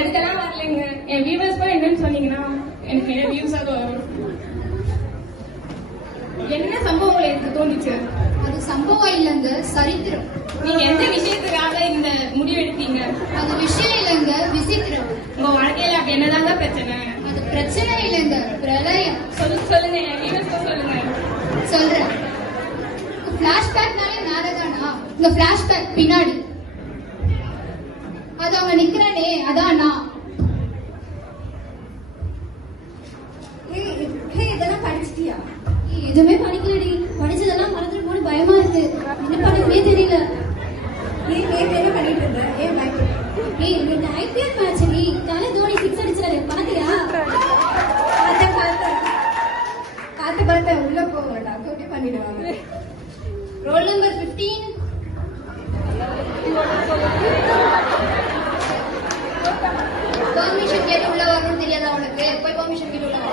அதுக்கெல்லாம் வரலைங்க. என் வியூவர்ஸ் கூட என்னன்னு சொன்னீங்கன்னா எனக்கு என்ன வியூஸாக வரும். என்ன சம்பவம் எனக்கு தோணுச்சு? அது சம்பவம் இல்லைங்க, சரித்திரம். நீங்க எந்த விஷயத்துக்காக இந்த முடிவு எடுத்தீங்க? அது விஷயம் இல்லைங்க, விசித்திரம். உங்க வாழ்க்கையில அப்படி என்னதாங்க பிரச்சனை? அது பிரச்சனை இல்லைங்க, பிரளயம். சொல்லுங்க, என் வியூவர்ஸ் சொல்லுங்க. சொல்றேன். பிளாஷ்பேக்னாலே நாரதானா? இந்த பிளாஷ்பேக் பின்னாடி அது அவங்க நிக்கிறானே, அதான் நான். இதெல்லாம் படிச்சிட்டியா? எதுவுமே படிக்கலடி. படிச்சதெல்லாம் மறந்துட்டு போன பயமா இருக்கு. என்ன பண்ணுமே தெரியல. என்ன பண்ணிட்டு இருந்த? ஏன் இந்த ஐபிஎல் மேட்ச் நீ காலை தோனி 6 அடிச்சாரு, பாத்தியா? பார்த்து உள்ள போக வேண்டாம், தொட்டி பண்ணிடுவாங்க. Roll number 15. பெர்மிஷன் கேட்டு உள்ள வரணும்னு தெரியாதா உனக்கு? போய் பெர்மிஷன் கேட்டு உள்ள வா.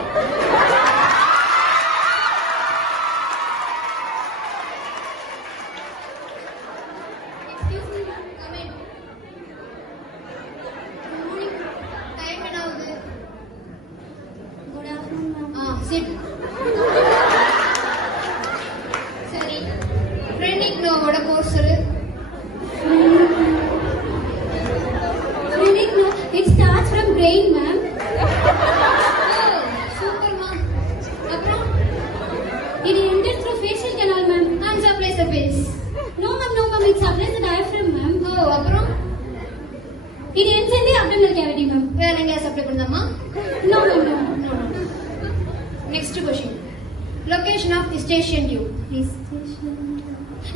சரி, ட்ரெண்டிங் நோவோட கோர்ஸ் சொல்லு. Training no, it starts from brain, ma'am. Super, ma'am. Apram, it enters through facial canal, ma'am, and supplies the face. No, ma'am, it supplies the diaphragm, ma'am. Oh, apram, it ends in the abdominal cavity, ma'am. Where enga supply pannudama? No. Next question. Location of eustachian tube.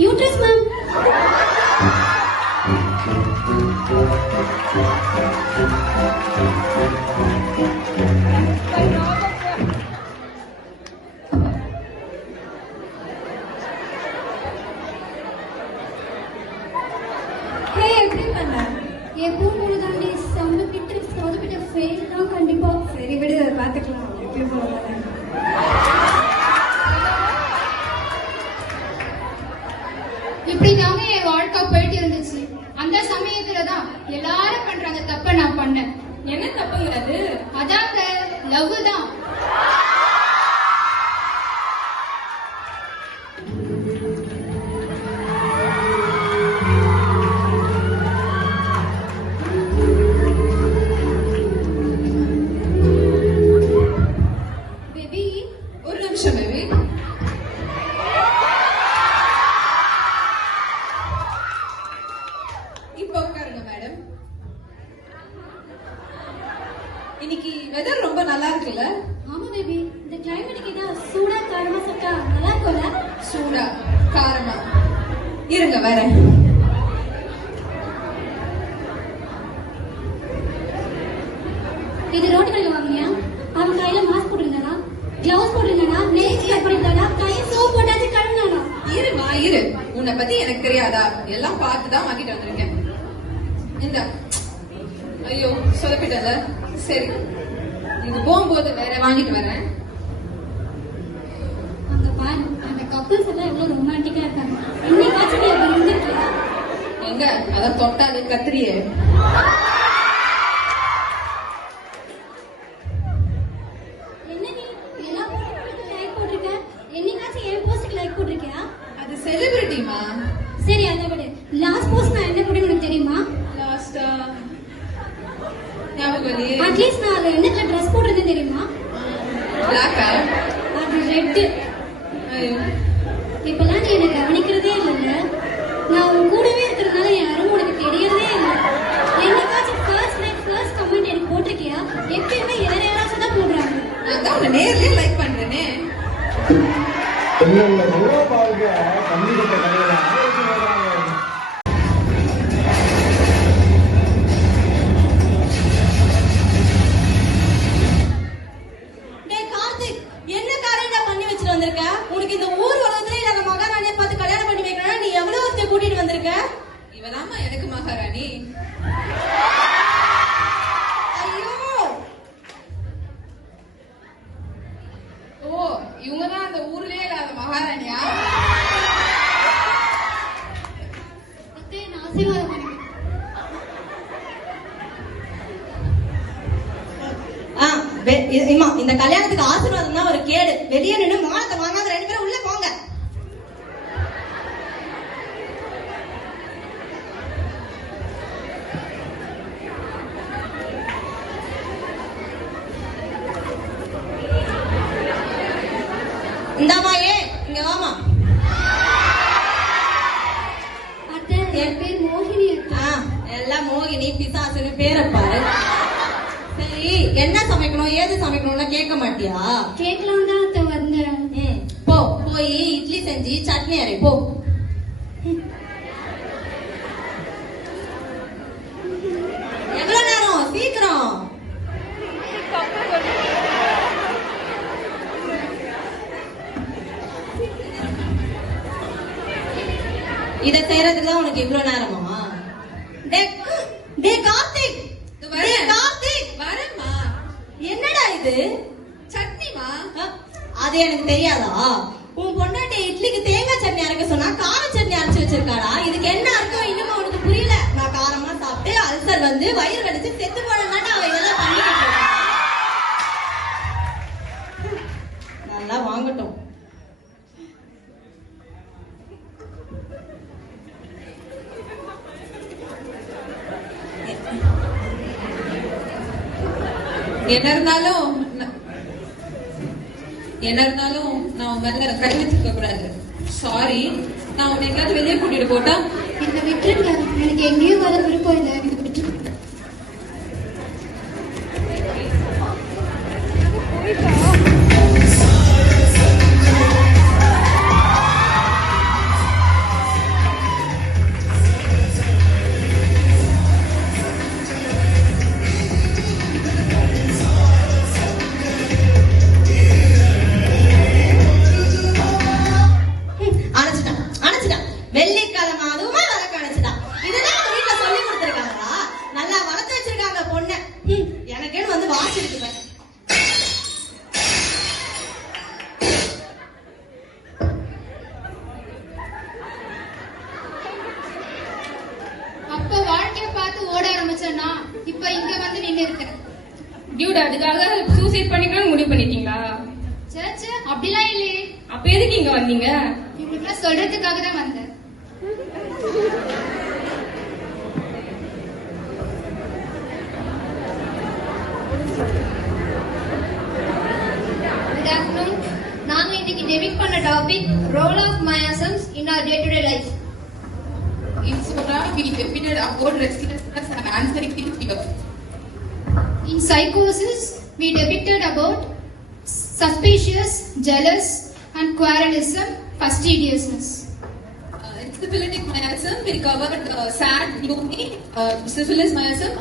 Uterus, ma'am. எப்பவும் போலதாண்டி சொதப்பிட்டு fail தான் கண்டிப்பா. சரி விடு, அதை பார்த்துக்கலாம். எப்படி போகலாம்? இப்படிதாங்க என் வாழ்க்கை போயிட்டு இருந்துச்சு. அந்த சமயத்துலதான் எல்லாரும் பண்ற அந்த தப்ப நான் பண்ணேன். என்ன தப்புங்கிறது? அதாங்க லவ் தான். பேபி, ஒரு நிமிஷம் பேபி. இப்போ உட்காருங்க மேடம். இன்னைக்கு வெதர் ரொம்ப நல்லா இருக்குல்ல? ஆமா பேபி, இந்த கிளைமேட்டுக்கு இதா சூடா காரமா சாப்பிட்டா நல்லா இருக்கும்ல? சூடா காரமா? இருங்க வரேன். இது ரோட்டு கடையில வாங்கினியா? அவன் கையில மாஸ்க் போட்டிருந்தானா, கிளவுஸ் போட்டிருந்தானா, நெயில்ஸ் கட் பண்ணிருந்தானா, கையை சோப் போட்டாச்சு கழுவினானா? இரு, உன்னை பத்தி எனக்கு தெரியாதா? எல்லாம் பார்த்துதான் வாங்கிட்டு வந்திருக்கேன். இந்த ஐயோ சொதப்பிட்டல. சரி, இது போகும்போது வேற வாங்கிட்டு வரேன். அங்க பாரு, அந்த கப்பல்ஸ் எல்லாம் எவ்வளவு ரொமான்டிக்கா இருக்காங்க. இன்னைக்காச்சும் நீ அப்படி இருந்திருக்கியா? எங்க அத தொட்டாது கத்திரியே. என்ன நீ எல்லா போஸ்டுக்கு லைக் போட்டிருக்க? என்னைக்காச்சும் என் போஸ்டுக்கு லைக் போட்டிருக்கியா? அது செலிபிரிட்டிமா. சரி, அதை விட லாஸ்ட் போஸ்ட் நான் என்ன போட்டேன்னு உனக்கு தெரியுமா? லாஸ்டா ஞாபகம் இல்லையே. அட்லீஸ்ட் நான் அதுல என்ன ட்ரெஸ் போட்டிருந்தேன் தெரியுமா? பிளாக்கா? அது ரெட். ஐயோ, இப்பெல்லாம் நீ என்ன கவனிக்கிறதே இல்லைல்ல. நான் உன் கூடவே இருக்கிறதுனால யாரும் உனக்கு தெரியறதே இல்லை. என்னைக்காச்சும் ஃபர்ஸ்ட் லைக் ஃபர்ஸ்ட் கமெண்ட் எனக்கு போட்டிருக்கியா? எப்பயுமே யாராச்சும் தான் போடுறாங்க. நான் தான் உன்னை நேர்லயே லைக் பண்றேனே. என்ன காரியம் பண்ணி வச்சுட்டு வந்திருக்க? உனக்கு இந்த ஊர் உலகத்துல இல்லாத மகாராணியை பார்த்து கல்யாணம் பண்ணி வைக்கணும். நீ எவ்வளவு ஒருத்தைய கூட்டிட்டு வந்திருக்க? இவதாம்மா எனக்கு மகாராணி. ஐயோ, ஓ, இவங்கதான் அந்த ஊர்லயே இல்லாத மகாராணியா? இந்த கல்யாணத்துக்கு ஆசீர்வாதம் தான் ஒரு கேடு. வெளியே நின்று மானத்தை வாங்காத 2 பேரும் உள்ள போங்க. இந்தாமா இங்க வாமா. அத்தை என் பேர் மோகினி அத்தை. எல்லாம் மோகினி பிசாசுன்னு பேரை பாரு. சரி, என்ன சமைக்கணும் ஏது சமைக்கணும்னா கேட்க மாட்டியா? கேட்கலாம் தான் அத்தை வந்தேன். போய் இட்லி செஞ்சு சட்னி அரை போ. எவ்வளவு நேரம்? சீக்கிரம். இத செய்யறதுக்கு தான் உனக்கு இவ்வளவு நேரமா? டே கார்த்திக், வரேம்மா. என்னடா இது? சட்னிமா. அது எனக்கு தெரியாதா? உன் பொண்டாட்டி இட்லிக்கு தேங்காய் சட்னி அரைக்க சொன்னா கார சட்னி அரைச்சு வச்சிருக்காடா. இதுக்கு என்ன அர்த்தம் இன்னும் உனக்கு புரியல? நான் காரமா சாப்பிட்டு அல்சர் வந்து வயிறு வலிச்சு செத்து போனமாட்டா அவ இதெல்லாம் பண்ணிக்கிட்டு இருக்கா. நல்லா வாங்கட்டும். என்ன இருந்தாலும் நான் உன் மேல கை வச்சிருக்க கூடாது. சாரி. நான் உன்னை எங்கேயாவது வெளியே கூட்டிட்டு போட்டா? என்ன விட்டுருங்க, எனக்கு எங்கேயும் வர விருப்பம் இல்லை. எனக்கு விட்டுருங்க. வெள்ளிக்கிழமை அதுவுமா வளர்க்க அணைச்சிட்டான். இதெல்லாம் அவங்க வீட்டுல சொல்லி கொடுத்துருக்காங்களா? நல்லா வளர்த்து வச்சிருக்காங்க பொண்ணு. எனக்கேன்னு வந்து வாசிருக்கு. அப்ப வாழ்க்கைய பார்த்து ஓட ஆரம்பிச்சேன்னா இப்ப இங்க வந்து நின்று இருக்கிறேன். டியூட், அதுக்காக சூசைட் பண்ணிக்கணும்னு முடிவு பண்ணிட்டீங்களா? சே, அப்படிலாம் இல்லையே. அப்ப எதுக்கு இங்க வந்தீங்க? இவங்களுக்குலாம் சொல்றதுக்காக தான் வந்தேன். Good afternoon. நாங்க இன்னைக்கு டெபிட் பண்ண topic role of miasms in our day to day life. In Sora, we debated about restlessness and anxiety fear. In psychosis, we depicted about suspicious, jealous, and quarrelism, fastidiousness. In syphilitic miasm, we covered sad, gloomy, syphilis miasm,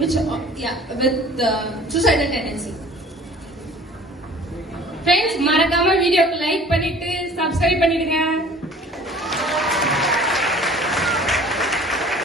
with suicidal tendency. Friends, மறக்காம வீடியோக்கு like பண்ணிட்டு subscribe பண்ணிடுங்க.